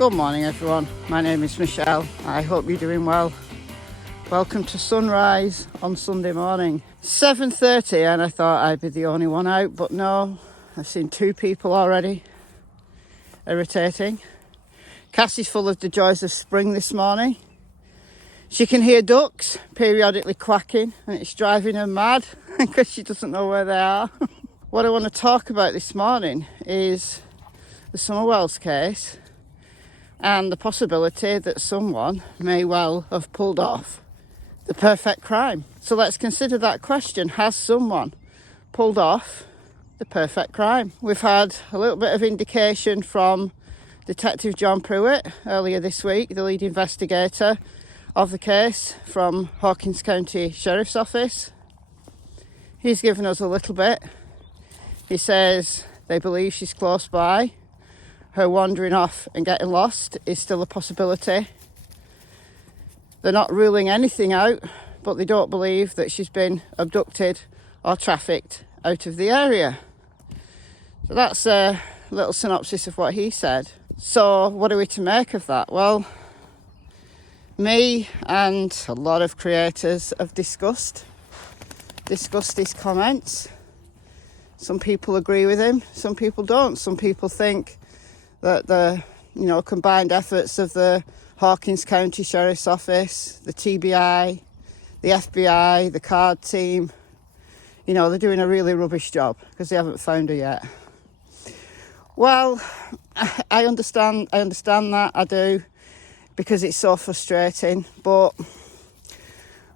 Good morning everyone, my name is Michelle. I hope you're doing well. Welcome to sunrise on Sunday morning. 7:30 and I thought I'd be the only one out, but no, I've seen two people already. Irritating. Cassie's full of the joys of spring this morning. She can hear ducks periodically quacking and it's driving her mad because she doesn't know where they are. What I want to talk about this morning is the Summerwells case and the possibility that someone may well have pulled off the perfect crime. So let's consider that question. Has someone pulled off the perfect crime? We've had a little bit of indication from Detective John Pruitt earlier this week, the lead investigator of the case from Hawkins County Sheriff's Office. He's given us a little bit. He says they believe she's close by. Her wandering off and getting lost is still a possibility. They're not ruling anything out, but they don't believe that she's been abducted or trafficked out of the area. So that's a little synopsis of what he said. So what are we to make of that? Well, me and a lot of creators have discussed his comments. Some people agree with him, some people don't. Some people think that the combined efforts of the Hawkins County Sheriff's Office, the TBI, the FBI, the card team, they're doing a really rubbish job because they haven't found her yet. Well, I understand that, I do, because it's so frustrating. But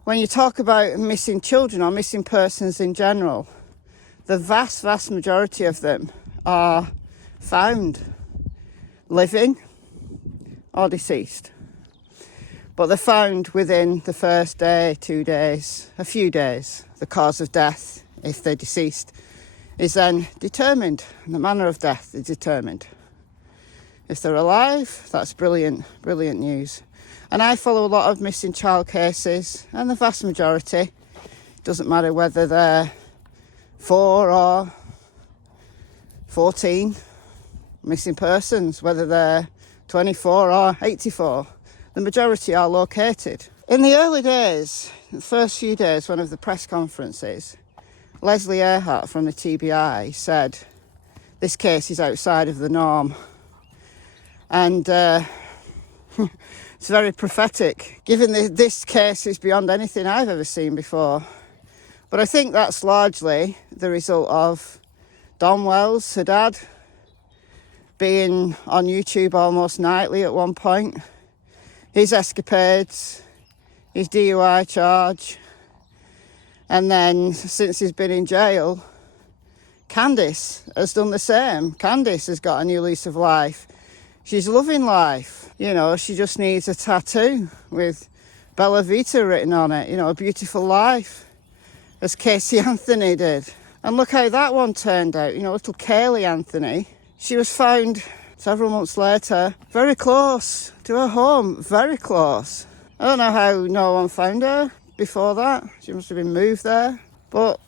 when you talk about missing children or missing persons in general, the vast majority of them are found living or deceased. But they're found within the first day, 2 days, a few days. The cause of death, if they're deceased, is then determined. The manner of death is determined. If they're alive, that's brilliant news. And I follow a lot of missing child cases, and the vast majority, it doesn't matter whether they're 4 or 14, missing persons, whether they're 24 or 84, the majority are located. In the early days, the first few days, one of the press conferences, Leslie Earhart from the TBI said, this case is outside of the norm. And it's very prophetic, given this case is beyond anything I've ever seen before. But I think that's largely the result of Don Wells, her dad, being on YouTube almost nightly at one point, his escapades, his DUI charge, and then since he's been in jail, Candice has done the same. Candice has got a new lease of life. She's loving life. She just needs a tattoo with Bella Vita written on it, a beautiful life, as Casey Anthony did. And look how that one turned out, little Kaylee Anthony. She was found several months later, very close to her home, very close. I don't know how no one found her before that. She must have been moved there. But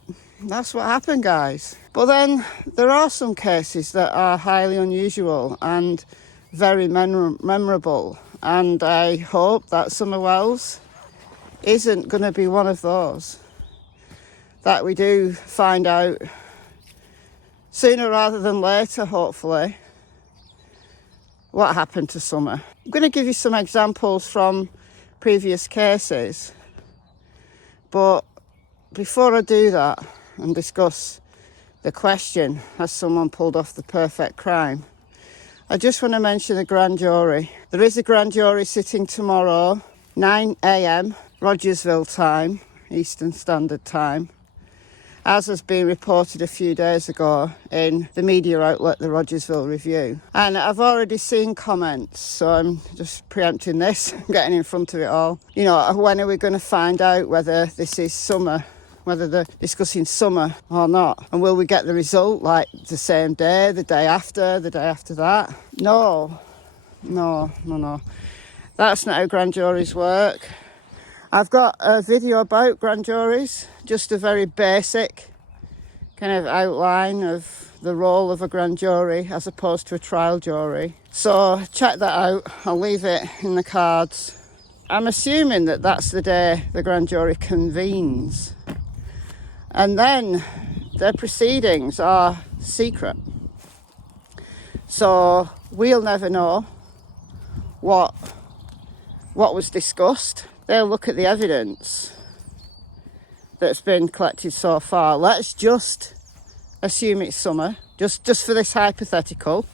that's what happened, guys. But then there are some cases that are highly unusual and very memorable. And I hope that Summerwells isn't going to be one of those. That we do find out sooner rather than later, hopefully, what happened to Summer. I'm going to give you some examples from previous cases. But before I do that and discuss the question, has someone pulled off the perfect crime, I just want to mention the grand jury. There is a grand jury sitting tomorrow, 9 a.m, Rogersville time, Eastern Standard Time, as has been reported a few days ago in the media outlet, the Rogersville Review. And I've already seen comments, so I'm just preempting this, getting in front of it all. When are we going to find out whether this is Summer, whether they're discussing Summer or not? And will we get the result like the same day, the day after that? No. That's not how grand juries work. I've got a video about grand juries, just a very basic kind of outline of the role of a grand jury as opposed to a trial jury. So check that out. I'll leave it in the cards. I'm assuming that that's the day the grand jury convenes. And then their proceedings are secret. So we'll never know what was discussed. They'll look at the evidence that's been collected so far. Let's just assume it's summer, just for this hypothetical.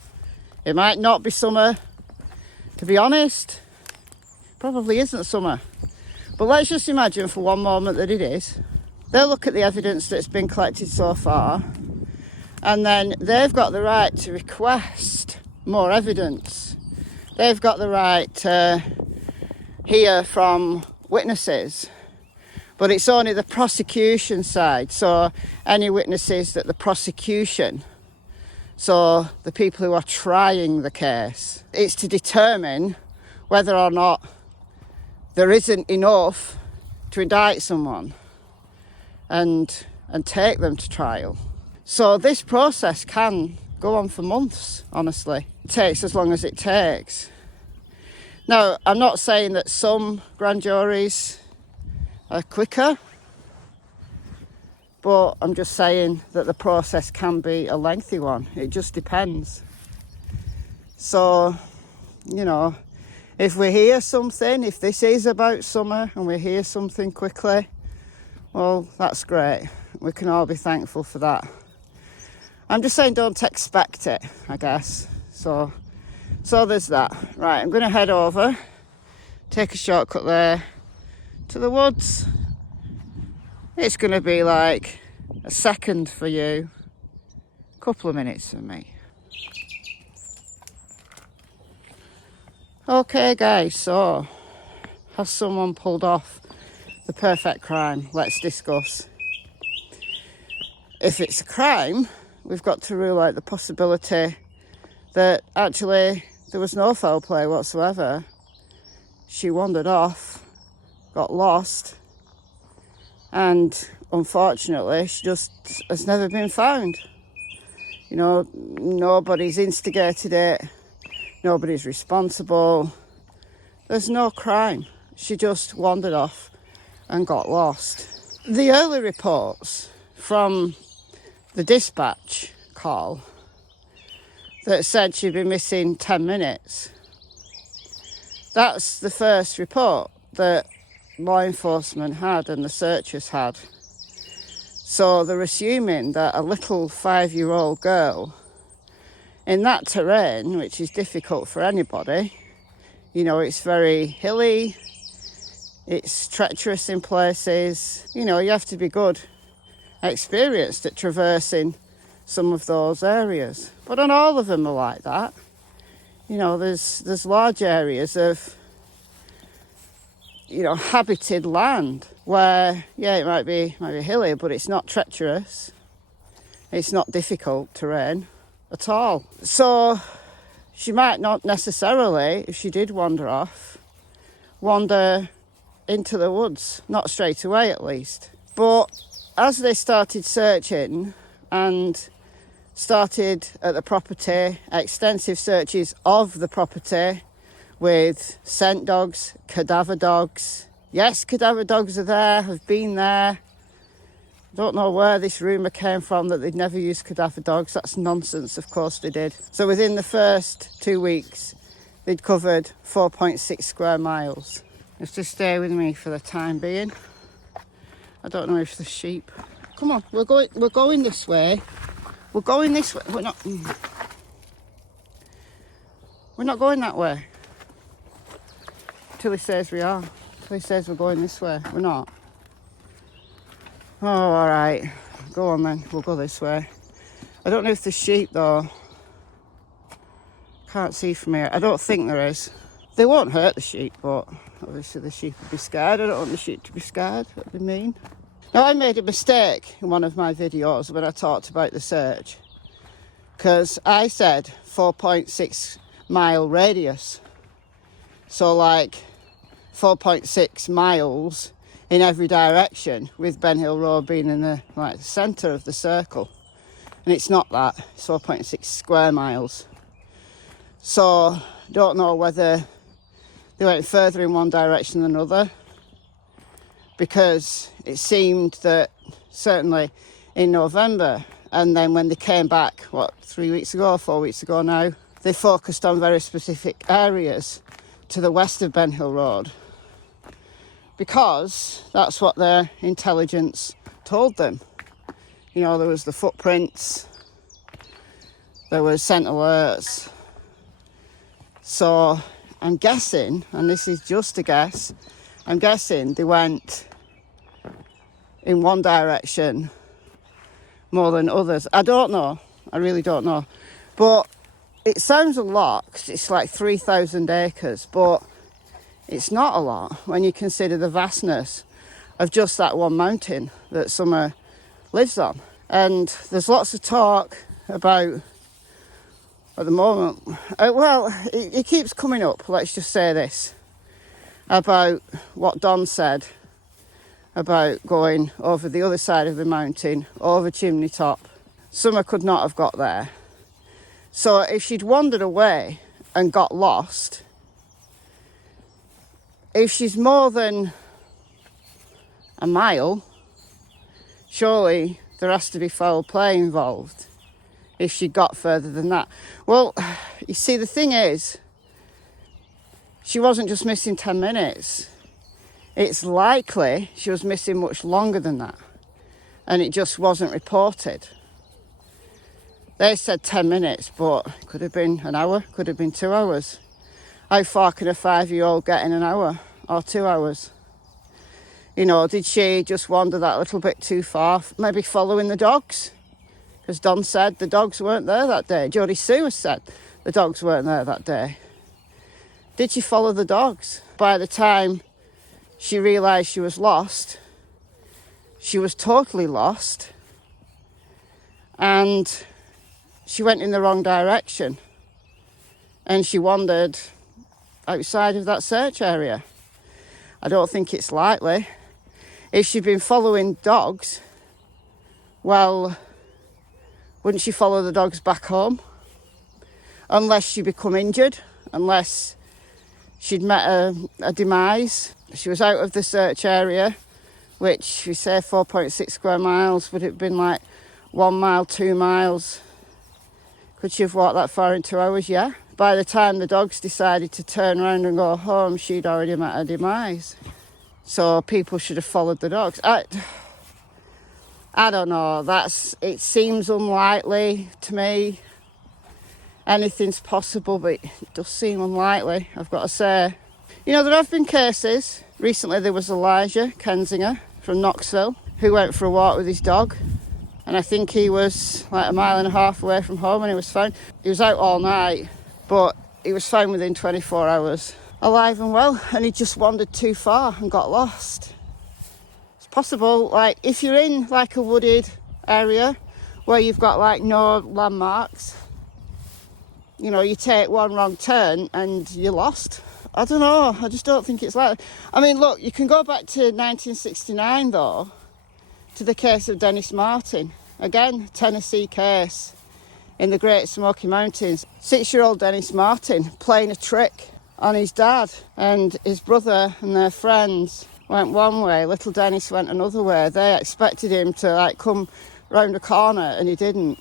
It might not be summer. To be honest, probably isn't summer. But let's just imagine for one moment that it is. They'll look at the evidence that's been collected so far, and then they've got the right to request more evidence. They've got the right to hear from witnesses. But it's only the prosecution side, so any witnesses that the prosecution, so the people who are trying the case, it's to determine whether or not there isn't enough to indict someone and take them to trial. So this process can go on for months, honestly. It takes as long as it takes. Now, I'm not saying that some grand juries are quicker, but I'm just saying that the process can be a lengthy one. It just depends. So, you know, if we hear something, if this is about summer and we hear something quickly, well, that's great. We can all be thankful for that. I'm just saying don't expect it, I guess. So there's that. Right, I'm going to head over, take a shortcut there to the woods. It's going to be like a second for you, a couple of minutes for me. Okay guys, so has someone pulled off the perfect crime? Let's discuss. If it's a crime, we've got to rule out the possibility that actually there was no foul play whatsoever. She wandered off, got lost, and unfortunately she just has never been found. You know, nobody's instigated it, nobody's responsible, there's no crime. She just wandered off and got lost. The early reports from the dispatch call that said she'd been missing 10 minutes, that's the first report that law enforcement had and the searchers had. So they're assuming that a little 5-year-old girl in that terrain, which is difficult for anybody, you know, it's very hilly, it's treacherous in places, you know, you have to be good, experienced at traversing some of those areas. But not all of them are like that. You know, there's large areas of, you know, habited land where, yeah, it might be hilly, but it's not treacherous. It's not difficult terrain at all. So she might not necessarily, if she did wander off, wander into the woods, not straight away at least. But as they started searching and started at the property, extensive searches of the property with scent dogs, cadaver dogs. Yes, cadaver dogs are there, have been there. Don't know where this rumour came from that they'd never used cadaver dogs. That's nonsense, of course they did. So within the first 2 weeks, they'd covered 4.6 square miles. Just to stay with me for the time being. I don't know if the sheep... Come on, we're going this way. We're going this way. We're not going that way. Till he says we are. Till he says we're going this way. We're not. Oh, all right. Go on then. We'll go this way. I don't know if there's sheep though. Can't see from here. I don't think there is. They won't hurt the sheep, but obviously the sheep would be scared. I don't want the sheep to be scared. That'd be mean. Now, I made a mistake in one of my videos when I talked about the search, because I said 4.6 mile radius. So like 4.6 miles in every direction, with Ben Hill Road being in the centre of the circle. And it's not that, it's 4.6 square miles. So, don't know whether they went further in one direction than another, because it seemed that certainly in November, and then when they came back, 3 weeks ago, 4 weeks ago now, they focused on very specific areas to the west of Ben Hill Road, because that's what their intelligence told them. You know, there was the footprints, there was scent alerts. So I'm guessing, and this is just a guess, I'm guessing they went in one direction more than others. I don't know. I really don't know. But it sounds a lot, 'cause it's like 3,000 acres, but it's not a lot when you consider the vastness of just that one mountain that Summer lives on. And there's lots of talk about, at the moment, it keeps coming up, let's just say this, about what Don said about going over the other side of the mountain, over Chimney Top. Summer could not have got there. So if she'd wandered away and got lost, if she's more than a mile, surely there has to be foul play involved if she got further than that. Well, you see, the thing is, she wasn't just missing 10 minutes. It's likely she was missing much longer than that, and it just wasn't reported. They said 10 minutes, but it could have been an hour, could have been 2 hours. How far can a 5-year-old get in an hour or 2 hours? You know, did she just wander that little bit too far, maybe following the dogs? Because Don said the dogs weren't there that day. Jodie Sue has said the dogs weren't there that day. Did she follow the dogs? By the time she realised she was lost, she was totally lost, and she went in the wrong direction, and she wandered outside of that search area. I don't think it's likely. If she'd been following dogs, well, wouldn't she follow the dogs back home? Unless she become injured, unless she'd met a demise. She was out of the search area, which we say 4.6 square miles. Would it have been like 1 mile, 2 miles? Could she have walked that far in 2 hours? Yeah. By the time the dogs decided to turn around and go home, she'd already met her demise. So people should have followed the dogs. I don't know. It seems unlikely to me. Anything's possible, but it does seem unlikely, I've got to say. You know, there have been cases. Recently there was Elijah Kensinger from Knoxville who went for a walk with his dog, and I think he was like 1.5 miles away from home, and he was found. He was out all night, but he was found within 24 hours, alive and well, and he just wandered too far and got lost. It's possible, like, if you're in like a wooded area where you've got like no landmarks, you know, you take one wrong turn and you're lost. I don't know, I just don't think it's likely. I mean, look, you can go back to 1969 though, to the case of Dennis Martin. Again, Tennessee case in the Great Smoky Mountains. 6-year-old Dennis Martin playing a trick on his dad, and his brother and their friends went one way, little Dennis went another way. They expected him to like come round a corner, and he didn't.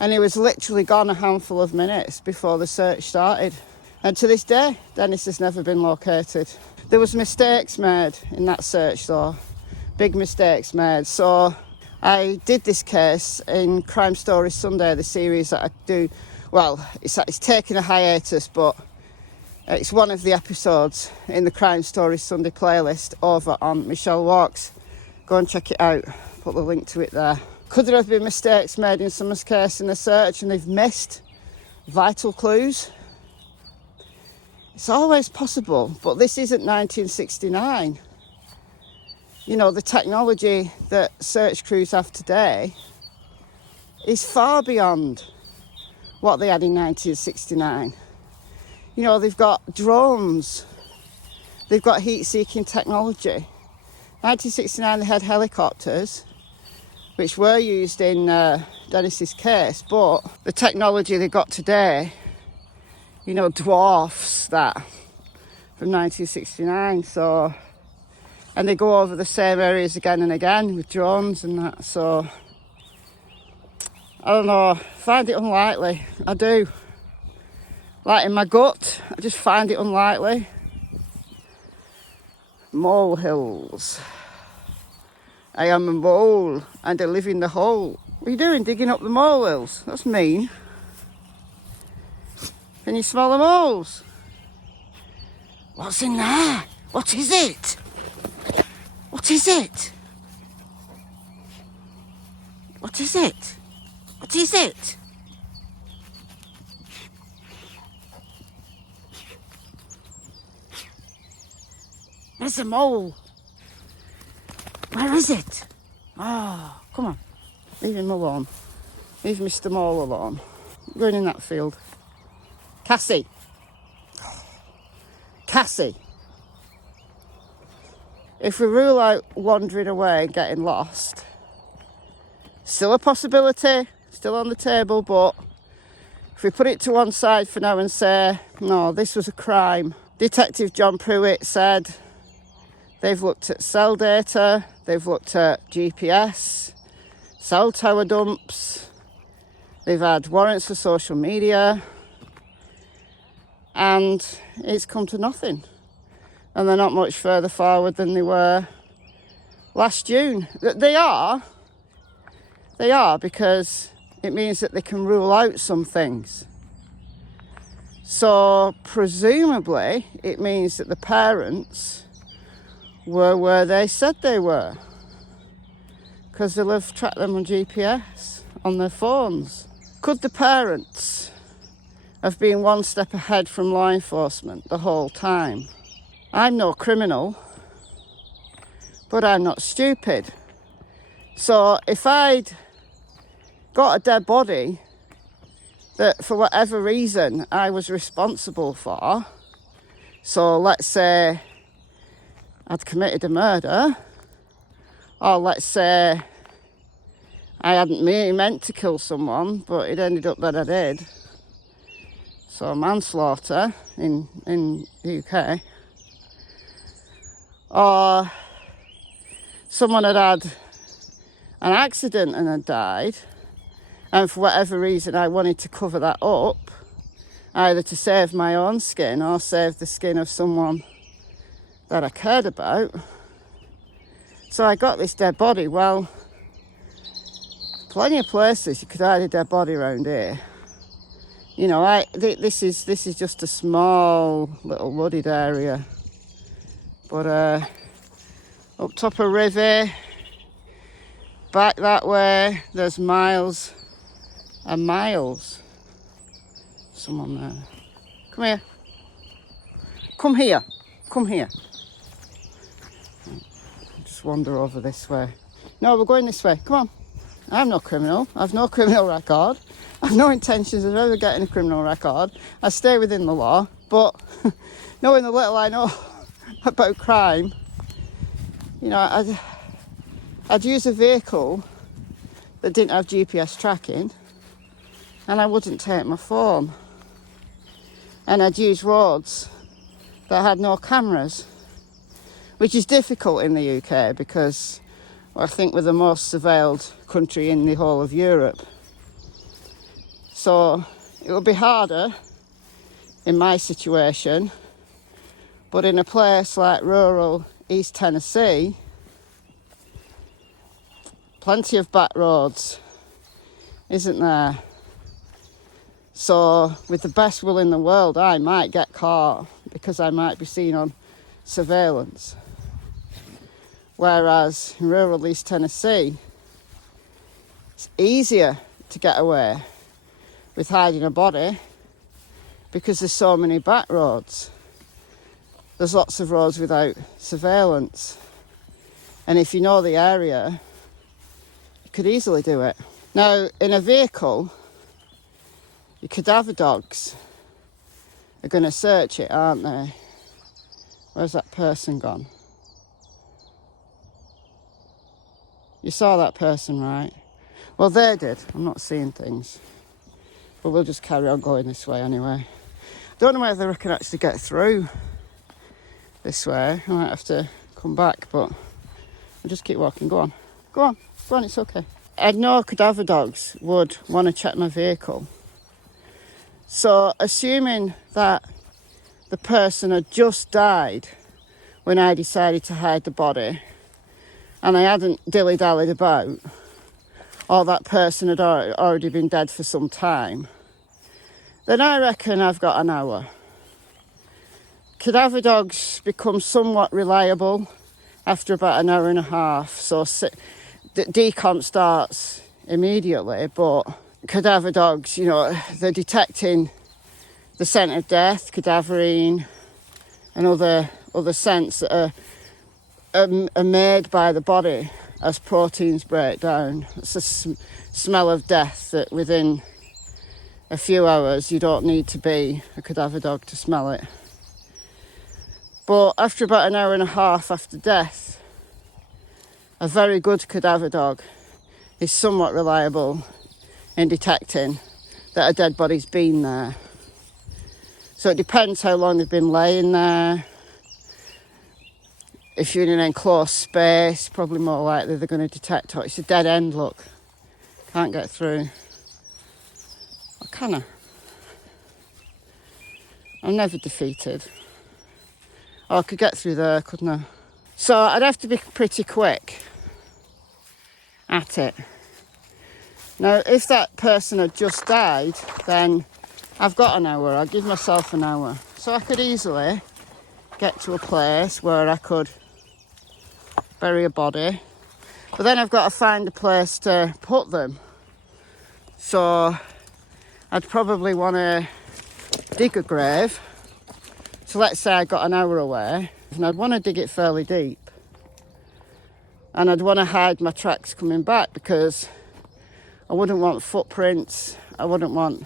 And he was literally gone a handful of minutes before the search started. And to this day, Dennis has never been located. There was mistakes made in that search though, big mistakes made. So I did this case in Crime Stories Sunday, the series that I do. Well, it's taken a hiatus, but it's one of the episodes in the Crime Stories Sunday playlist over on Michelle Walks. Go and check it out, put the link to it there. Could there have been mistakes made in someone's case in the search and they've missed vital clues? It's always possible, but this isn't 1969. You know, the technology that search crews have today is far beyond what they had in 1969. You know, they've got drones, they've got heat-seeking technology. 1969 they had helicopters, which were used in Dennis's case, but the technology they got today, you know, dwarfs that from 1969. So, and they go over the same areas again and again with drones and that. So, I don't know, I find it unlikely. I do. Like in my gut, I just find it unlikely. Molehills. I am a mole and I live in the hole. What are you doing, digging up the molehills? That's mean. Can you smell the moles? What's in there? What is it? What is it? What is it? What is it? There's a mole. Where is it? Oh, come on. Leave him alone. Leave Mr. Mole alone. I'm going in that field. Cassie. Cassie. If we rule out wandering away and getting lost, still a possibility, still on the table, but if we put it to one side for now and say, no, this was a crime. Detective John Pruitt said they've looked at cell data, they've looked at GPS, cell tower dumps, they've had warrants for social media, and it's come to nothing. And they're not much further forward than they were last June. They are because it means that they can rule out some things. So presumably it means that the parents were where they said they were, because they'll have tracked them on GPS on their phones. Could the parents have been one step ahead from law enforcement the whole time? I'm no criminal, but I'm not stupid. So if I'd got a dead body that for whatever reason I was responsible for, so let's say I'd committed a murder, or let's say I hadn't meant to kill someone, but it ended up that I did, so manslaughter in the UK, or someone had had an accident and had died, and for whatever reason I wanted to cover that up, either to save my own skin or save the skin of someone that I cared about. So I got this dead body. Well, plenty of places you could hide a dead body around here. You know, this is just a small little wooded area. But up top of River, back that way, there's miles and miles. Someone there. Come here. Come here. Come here. Just wander over this way. No, we're going this way. Come on. I'm no criminal. I've no criminal record. I've no intentions of ever getting a criminal record. I stay within the law. But knowing the little I know about crime, you know, I'd use a vehicle that didn't have GPS tracking, and I wouldn't take my phone. And I'd use roads that had no cameras, which is difficult in the UK because I think we're the most surveilled country in the whole of Europe. So it would be harder in my situation, but in a place like rural East Tennessee, plenty of back roads, isn't there? So with the best will in the world, I might get caught because I might be seen on surveillance. Whereas in rural East Tennessee, it's easier to get away with hiding a body because there's so many back roads. There's lots of roads without surveillance. And if you know the area, you could easily do it. Now, in a vehicle, your cadaver dogs are going to search it, aren't they? Where's that person gone? You saw that person, right? Well, they did. I'm not seeing things. But we'll just carry on going this way anyway. Don't know whether I can actually get through this way. I might have to come back, but I'll just keep walking. Go on. Go on. Go on, it's okay. I know cadaver dogs would want to check my vehicle. So, assuming that the person had just died when I decided to hide the body, and I hadn't dilly-dallied about, or that person had already been dead for some time, then I reckon I've got an hour. Cadaver dogs become somewhat reliable after about an hour and a half, so decomp starts immediately, but cadaver dogs, you know, they're detecting the scent of death, cadaverine, and other scents that are made by the body as proteins break down. It's a smell of death that within a few hours you don't need to be a cadaver dog to smell it. But after about an hour and a half after death, a very good cadaver dog is somewhat reliable in detecting that a dead body's been there. So it depends how long they've been laying there. If you're in an enclosed space, probably more likely they're going to detect it. It's a dead end, look. Can't get through. Or can I? I'm never defeated. Oh, I could get through there, couldn't I? So I'd have to be pretty quick at it. Now, if that person had just died, then I've got an hour. I'll give myself an hour. So I could easily get to a place where I could bury a body. But then I've got to find a place to put them. So I'd probably want to dig a grave. So let's say I got an hour away, and I'd want to dig it fairly deep. And I'd want to hide my tracks coming back, because I wouldn't want footprints, I wouldn't want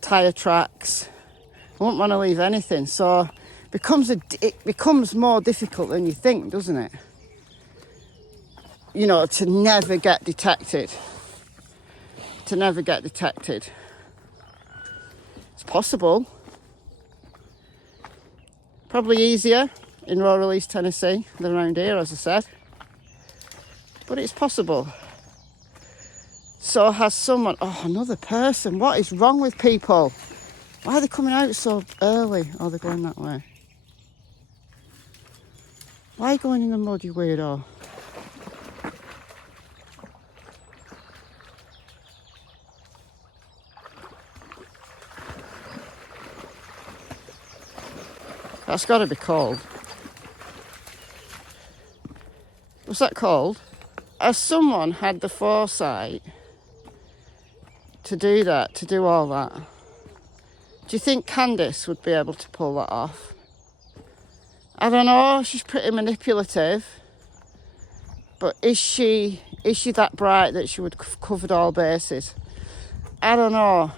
tyre tracks, I wouldn't want to leave anything. So it becomes more difficult than you think, doesn't it? You know, to never get detected. To never get detected. It's possible. Probably easier in rural East Tennessee than around here, as I said. But it's possible. So has someone... Oh, another person. What is wrong with people? Why are they coming out so early? Oh, they're going that way. Why are you going in the mud, you weirdo? That's got to be cold. Was that cold? Has someone had the foresight to do that, to do all that? Do you think Candice would be able to pull that off? I don't know, she's pretty manipulative. But is she that bright that she would have covered all bases? I don't know.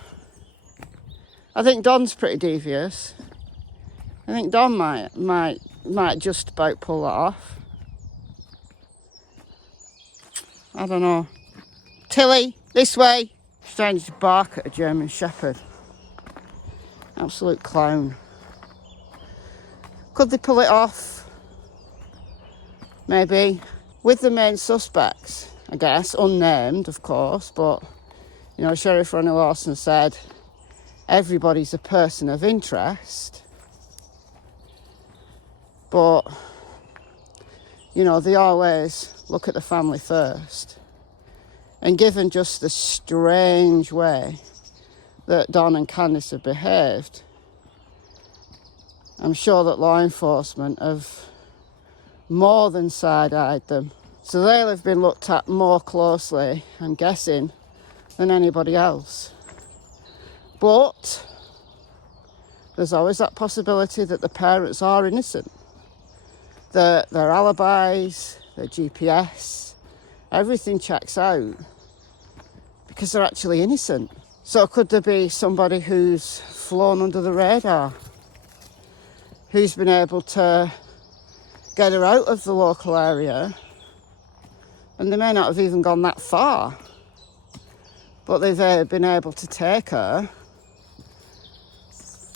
I think Don's pretty devious. I think Don might just about pull that off. I don't know. Tilly, this way. She's trying to bark at a German Shepherd. Absolute clown. Could they pull it off? Maybe. With the main suspects, I guess, unnamed, of course, but, you know, Sheriff Ronnie Lawson said everybody's a person of interest. But, you know, they always look at the family first. And given just the strange way that Don and Candice have behaved, I'm sure that law enforcement have more than side-eyed them. So they'll have been looked at more closely, I'm guessing, than anybody else. But there's always that possibility that the parents are innocent. Their alibis, their GPS, everything checks out because they're actually innocent. So could there be somebody who's flown under the radar, who's been able to get her out of the local area And they may not have even gone that far. But they've been able to take her.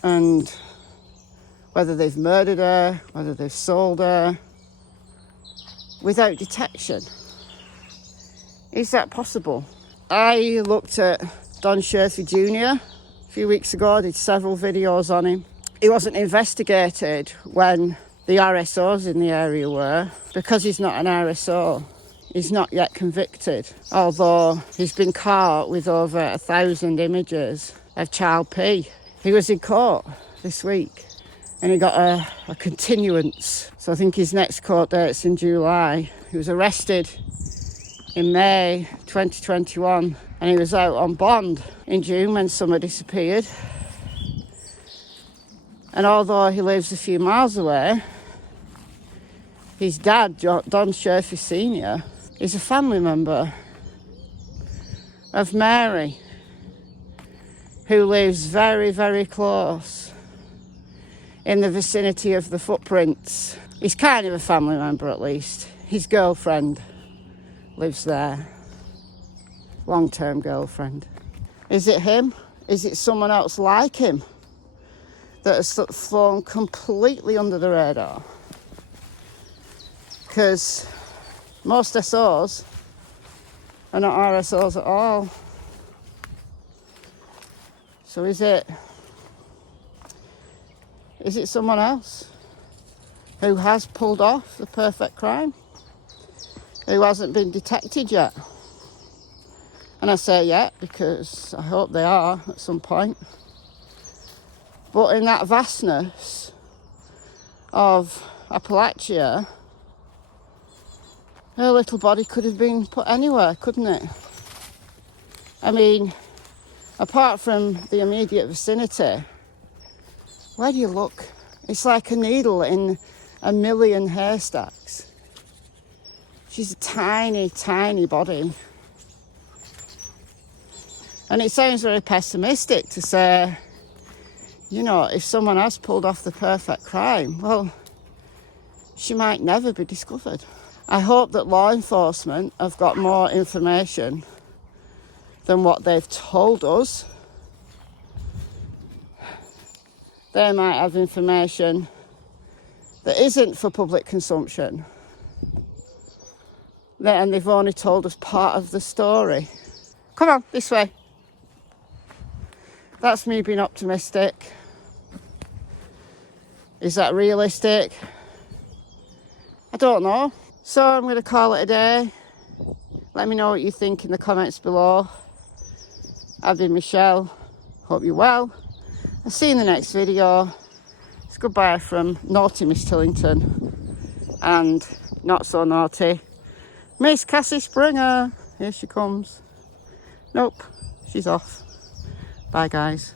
And whether they've murdered her, whether they've sold her, without detection. Is that possible? I looked at Don Sherfy Jr. a few weeks ago. I did several videos on him. He wasn't investigated when the RSOs in the area were, because he's not an RSO. He's not yet convicted, although he's been caught with over 1,000 images of child P. He was in court this week and he got a continuance. So I think his next court date's in July. He was arrested in May 2021 and he was out on bond in June when Summer disappeared. And although he lives a few miles away, his dad, Don Sherfy Sr., is a family member of Mary, who lives very, very close in the vicinity of the footprints. He's kind of a family member, at least. His girlfriend lives there. Long-term girlfriend. Is it him? Is it someone else like him that has flown completely under the radar? Because most SOs are not RSOs at all. So is it someone else who has pulled off the perfect crime, who hasn't been detected yet? And I say yet because I hope they are at some point. But in that vastness of Appalachia, her little body could have been put anywhere, couldn't it? I mean, apart from the immediate vicinity, where do you look? It's like a needle in a million haystacks. She's a tiny, tiny body. And it sounds very pessimistic to say, you know, if someone has pulled off the perfect crime, well, she might never be discovered. I hope that law enforcement have got more information than what they've told us. They might have information that isn't for public consumption. And they've only told us part of the story. Come on, this way. That's me being optimistic. Is that realistic? I don't know. So I'm going to call it a day. Let me know what you think in the comments below. I've been Michelle. Hope you're well. I'll see you in the next video. It's goodbye from naughty Miss Tillington and not so naughty Miss Cassie Springer. Here she comes. Nope, she's off. Bye guys.